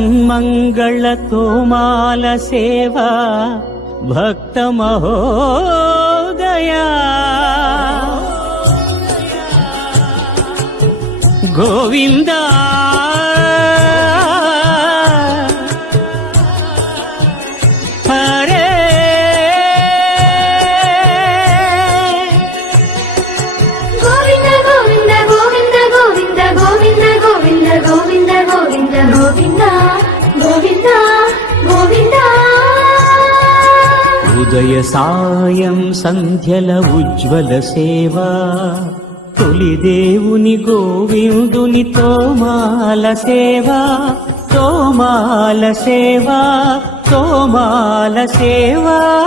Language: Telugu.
మంగళ తోమాల సేవ భక్త మహోదయా. గోవిందా ఉదయ సాయం సంధ్యల ఉజ్వల సేవ. తొలి దేవుని గోవిందుని తోమాల సేవ. తోమాల సేవ తోమాల సేవా.